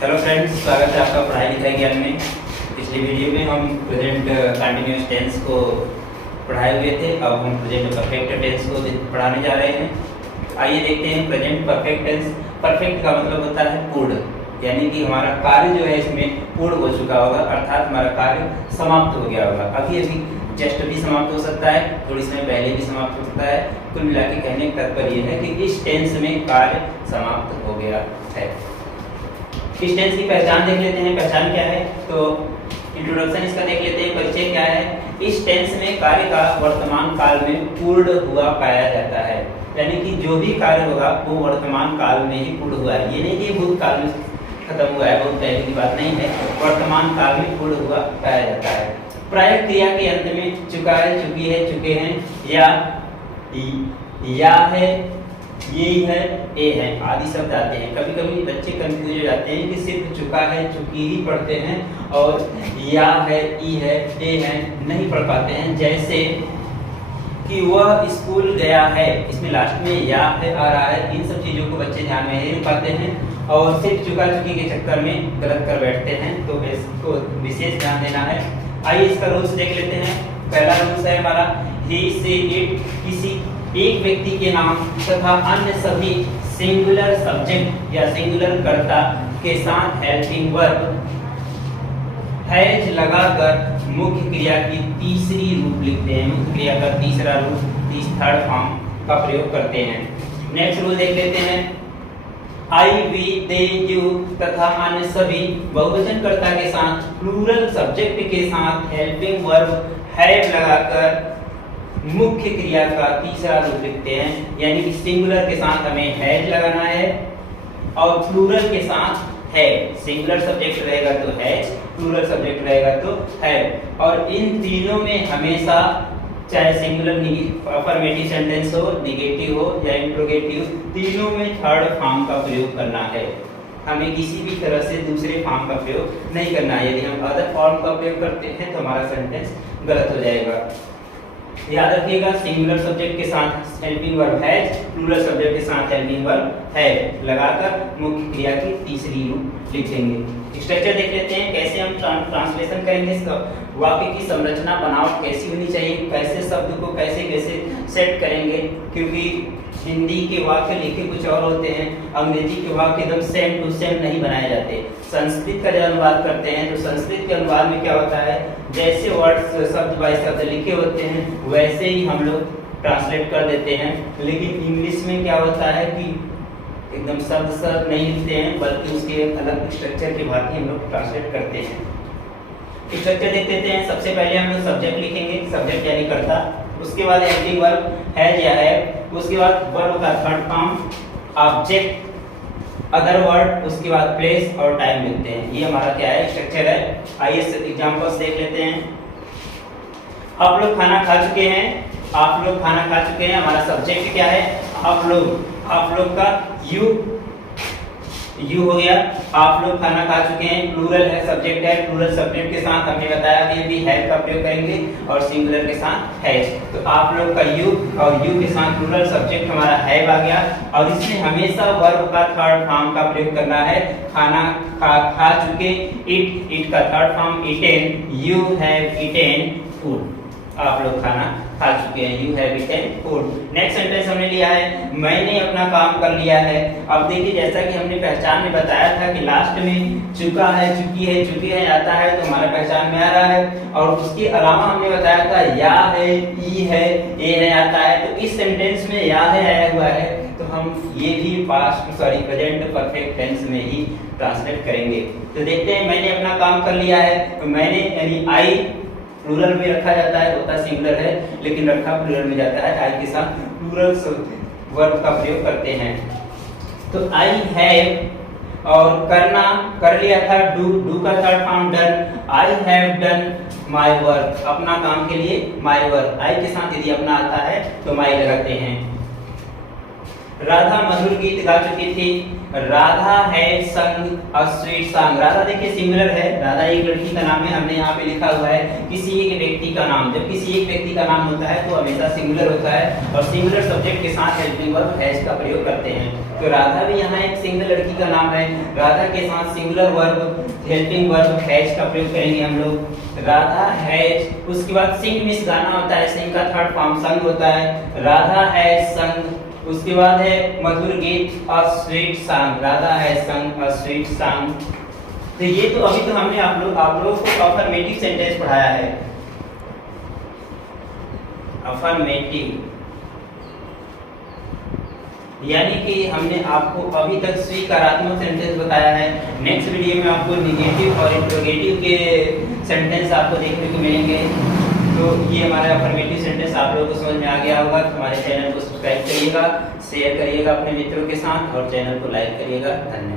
Hello friends, स्वागत है आपका पढ़ाई लिखाई ज्ञान में। पिछली वीडियो में हम प्रेजेंट कंटिन्यूअस टेंस को पढ़ाए हुए थे। अब हम प्रेजेंट परफेक्ट टेंस को पढ़ाने जा रहे हैं। आइए देखते हैं प्रेजेंट परफेक्ट टेंस। परफेक्ट का मतलब होता है पूर्ण, यानी कि हमारा कार्य जो है इसमें पूर्ण हो चुका होगा, अर्थात हमारा कार्य समाप्त हो गया होगा। अभी अभी जस्ट भी समाप्त हो सकता है, थोड़ी समय पहले भी समाप्त हो सकता है। कुल मिला के कहने का तात्पर्य है कि इस टेंस में कार्य समाप्त हो गया है। इस टेंस की पहचान देख लेते हैं। पहचान क्या है, तो इंट्रोडक्शन इसका देख लेते हैं। परिचय क्या है। इस टेंस में कार्य का वर्तमान काल में पूर्ण हुआ पाया जाता है, यानी कि जो भी कार्य होगा वो वर्तमान काल में ही पूर्ण हुआ है। ये नहीं कि भूतकाल में खत्म हुआ है, बहुत पहले की बात नहीं है, वर्तमान काल में पूर्ण हुआ पाया जाता है। प्राय क्रिया के अंत में चुका है, चुकी है, चुके हैं, या है, ये है, ए है आदि शब्द आते हैं। कभी कभी बच्चे कंफ्यूज हो जाते हैं कि सिर्फ चुका है, चुकी ही पढ़ते हैं और या है, ई है, ए है नहीं पढ़ पाते हैं। जैसे कि वह स्कूल गया है, इसमें लास्ट में या है आ रहा है। इन सब चीज़ों को बच्चे ध्यान में नहीं रख पाते हैं और सिर्फ चुका चुकी के चक्कर में गलत कर बैठते हैं, तो इसको विशेष ध्यान देना है। आइए इसका रूल्स देख लेते हैं। पहला रूल्स है हमारा ही, से, इट, किसी एक व्यक्ति के नाम तथा अन्य सभी सिंगुलर सब्जेक्ट या सिंगुलर कर्ता के साथ हेल्पिंग वर्ब हैज लगाकर मुख्य क्रिया की तीसरी रूप लिखते हैं। मुख्य क्रिया का तीसरा रूप, थर्ड फॉर्म का प्रयोग करते हैं। नेक्स्ट रूल देख लेते हैं। आई, वी, दे, यू तथा अन्य सभी बहुवचन कर्ता के साथ प्लूरल सब्जेक्ट के साथ हेल्पिंग वर्ब हैव लगाकर मुख्य क्रिया का तीसरा रूप लिखते हैं, यानी कि सिंगुलर के साथ हमें हैज लगाना है और प्लूरल के साथ है। सिंगुलर सब्जेक्ट रहेगा तो हैज, प्लूरल सब्जेक्ट रहेगा तो हैव। और इन तीनों में हमेशा चाहे सिंगुलर अफर्मेटिव सेंटेंस हो, नेगेटिव हो या इंट्रोगेटिव, तीनों में थर्ड फॉर्म का प्रयोग करना है। हमें किसी भी तरह से दूसरे फॉर्म का प्रयोग नहीं करना है। यदि हम अदर फॉर्म का प्रयोग करते हैं तो हमारा सेंटेंस गलत हो जाएगा। याद रखिएगा, सिंगुलर सब्जेक्ट के साथ helping verb has, plural subject के साथ हेल्पिंग वर्ब हैव लगाकर मुख्य क्रिया की तीसरी रूप लिखेंगे। स्ट्रक्चर देख लेते हैं, कैसे हम ट्रांसलेशन करेंगे। वाक्य की संरचना बनावट कैसी होनी चाहिए, कैसे शब्द को कैसे सेट करेंगे, क्योंकि हिंदी के वाक्य लिखे कुछ और होते हैं, अंग्रेजी के वाक्य एकदम सेम टू सेम नहीं बनाए जाते। संस्कृत का जब अनुवाद करते हैं तो संस्कृत के अनुवाद में क्या होता है, जैसे वर्ड्स शब्द बाय शब्द लिखे होते हैं वैसे ही हम लोग ट्रांसलेट कर देते हैं। लेकिन इंग्लिश में क्या होता है कि एकदम शब्द शब्द नहीं लिखते हैं, बल्कि उसके अलग स्ट्रक्चर के भांति हम लोग ट्रांसलेट करते हैं। स्ट्रक्चर देख लेते हैं। सबसे पहले हम लोग सब्जेक्ट लिखेंगे, सब्जेक्ट यानी कर्ता, उसके बाद हेल्पिंग वर्ब हैज या हैव, उसके बाद वर्ब का third form object, other word, उसके बाद प्लेस और टाइम लिखते हैं। ये हमारा क्या है, स्ट्रक्चर है। आइए एग्जांपल्स देख लेते हैं। आप लोग खाना खा चुके हैं, आप लोग खाना खा चुके हैं, हमारा सब्जेक्ट क्या है, आप लोग का यू हो गया। आप लोग खाना खा चुके हैं, प्लूरल है, सब्जेक्ट है, प्लूरल सब्जेक्ट के साथ हमने बताया कि भी हैव का प्रयोग करेंगे और सिंगुलर के साथ हैज। तो आप लोग का यू और यू के साथ प्लूरल सब्जेक्ट हमारा हैव आ गया और इसमें हमेशा वर्ब का थर्ड फॉर्म का प्रयोग करना है। खाना खा चुके, इट का third form eaten, you have eaten food. आप लोग खाना खा चुके हैं, you have eaten food. Next sentence हमने लिया है, मैंने अपना काम कर लिया है। अब देखिए, जैसा कि हमने पहचान में बताया था कि लास्ट में चुका है, चुकी है, चुके हैं आता है तो हमारा पहचान में आ रहा है। और उसके अलावा हमने बताया था या है, ई है, ए है आता है। तो इस सेंटेंस में या है आया हुआ है तो हम ये भी प्रेजेंट परफेक्ट टेंस में ही ट्रांसलेट करेंगे। तो देखते हैं, मैंने अपना काम कर लिया है। तो मैंने यानी आई प्लूरल में रखा जाता है, होता सिंगुलर है लेकिन रखा प्लूरल में जाता है। आई के साथ प्लूरल वर्ब का प्रयोग करते हैं। तो आई हैव और करना कर लिया था, डू का third form done. I have done my work, अपना काम के लिए माय वर्क। आई के साथ यदि अपना आता है तो माय लगाते हैं। राधा मधुर गीत गा चुकी थी, राधा है संग अ स्वीट सॉन्ग। राधा देखिए सिंगुलर है, राधा एक लड़की का नाम है, हमने यहाँ पे लिखा हुआ है किसी एक व्यक्ति का नाम। जब किसी एक व्यक्ति का नाम होता है तो हमेशा सिंगुलर होता है और सिंगुलर सब्जेक्ट के साथ हेल्पिंग वर्ब हैज का प्रयोग करते हैं। तो राधा भी यहाँ एक सिंगल लड़की का नाम है, राधा के साथ singular verb helping verb has का प्रयोग करेंगे हम लोग। राधा हैज, उसके बाद सिंग मिस गाना होता है, सिंग का थर्ड फॉर्म संग होता है। राधा हैज संग, उसके बाद है मधुर गीत a sweet song. Radha has संग अ स्वीट सॉन्ग। तो ये तो अभी तो हमने आप लोगों को अफर्मेटिव सेंटेंस पढ़ाया है। अफर्मेटिव यानी कि हमने आपको अभी तक स्वीकारात्मक सेंटेंस बताया है। नेक्स्ट वीडियो में आपको निगेटिव और इंट्रोगेटिव के सेंटेंस आपको देखने को मिलेंगे। तो ये हमारा अफर्मेटिव सेंटेंस आप लोगों को समझ में आ गया होगा। तो हमारे चैनल को सब्सक्राइब करिएगा, शेयर करिएगा अपने मित्रों के साथ और चैनल को लाइक करिएगा। धन्यवाद।